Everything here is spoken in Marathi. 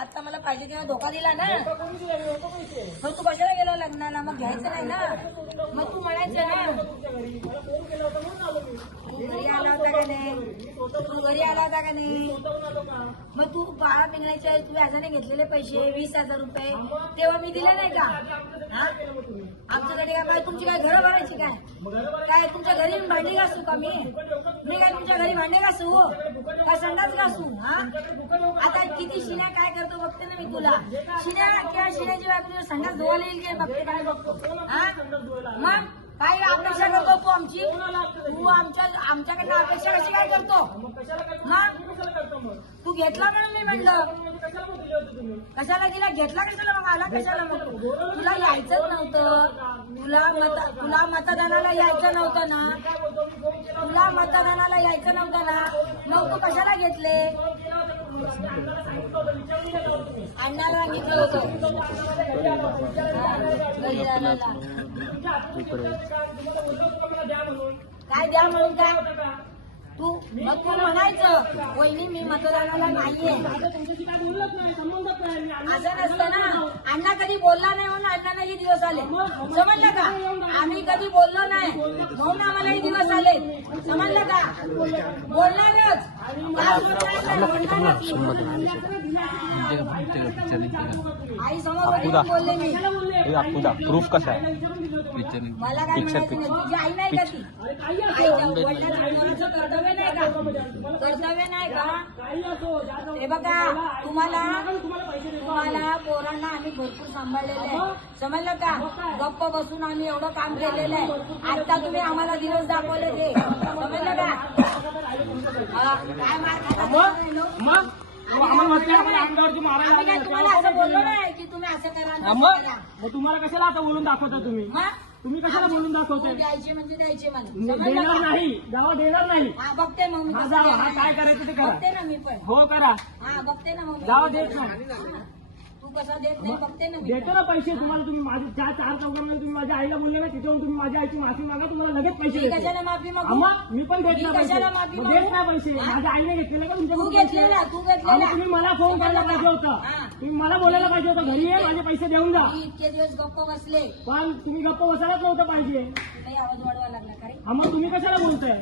आता मला पाहिजे तेव्हा धोका दिला ना, मग तू कशाला गेला लग्नाला? मग घ्यायचं नाही ना, मग तू म्हणायचं ना. तू घरी आला होता का नाही? तू घरी आला होता का नाही? मग तू बाळा पिंगण्याचे तू व्याजाने घेतलेले पैसे 20,000 रुपये तेव्हा मी दिले नाही का? हा, आमच्याकडे काय तुमची काय घरं भरायची काय? काय तुमच्या घरी भांडी घासू का मी काय तुमच्या घरी भांडे घासू का संडास घासू? हा, आता किती शिन्या काय करतो बघते ना मी तुला. शिन्या किंवा शिन्याची बायको संडास धुवायला येईल की बघते काय बघतो. हा, मग काय अपेक्षा करतो तू आमची? तू आमच्याकडनं अपेक्षा कशी काय करतो? मग तू घेतला म्हणून मी म्हणलं कशाला गेला? घेतला कशाला? मग आला कशाला? मग तुला यायचंच नव्हतं. तुला मतदानाला यायचं नव्हतं ना? तुला मतदानाला यायचं नव्हतं ना? मग तू कशाला घेतले? अण्णाला सांगितलं होतं घरी राहायला. काय द्या म्हणून काय? तू म्हणायचं वहिनी मी मतदानाला नाहीये असं नसतं ना. अण्णा कधी बोलला नाही म्हणून अण्णाला हे दिवस आले, समजलं का? आम्ही कधी बोललो नाही म्हणून आम्हाला हे दिवस आले, समजलं का? बोलणारच आई समोर बोलले मी. प्रूफ कसा आहे? मला काय म्हणायचं? तुझी आई नाही का ती? आईच्या वडिलांचं कर्तव्य नाही का? कर्तव्य नाही का? हे बघा, तुम्हाला पोरांना आम्ही भरपूर सांभाळलेलं आहे, समजलं का? गप्प बसून आम्ही एवढं काम केलेलं आहे. आता तुम्ही आम्हाला दिवस दाखवले ते, समजलं का? काय मार तुम्हाला असं बोललो नाही की तुम्ही असं करा. मग तुम्हाला कशाला आता बोलून दाखवता? तुम्ही कशाला बोलून दाखवताय? द्यायचे म्हणजे द्यायचे देणार नाही, गावात देणार नाही. हा, बघते मग मी कसं जावा, देणार. काय करायचं ते करा. बघते ना मी पण. हो करा. हा, बघते ना मग. गावात देत नाही. तू कसा देत नाही बघते ना मी. देतो ना पैसे तुम्हाला. तुम्ही माझ्या ज्या 4 चौघांमध्ये तुम्ही माझ्या आईला बोलले ना, त्याच्यावरून तुम्ही माझ्या आईची माफी मागा, तुम्हाला लगेच पैसे मी देतो. कशाला माफी मागू? मग मी पण देत मी नाही पैसे. कशाला माफी मग मागू? देत नाही पैसे. माझ्या आईने घेतलेलं का तू तुमच्या? घेतलेला, तू घेतलेला. तुम्ही मला फोन करायला पाहिजे होता. हा. तुम्ही मला बोलायला पाहिजे होतं घरी ये माझे पैसे देऊन जा. मी इतके दिवस गप्प बसले, पण तुम्ही गप्प बसायलाच नव्हतं पाहिजे. काही आवाज वाढवायला लागला का रे? मग तुम्ही कशाला बोलताय?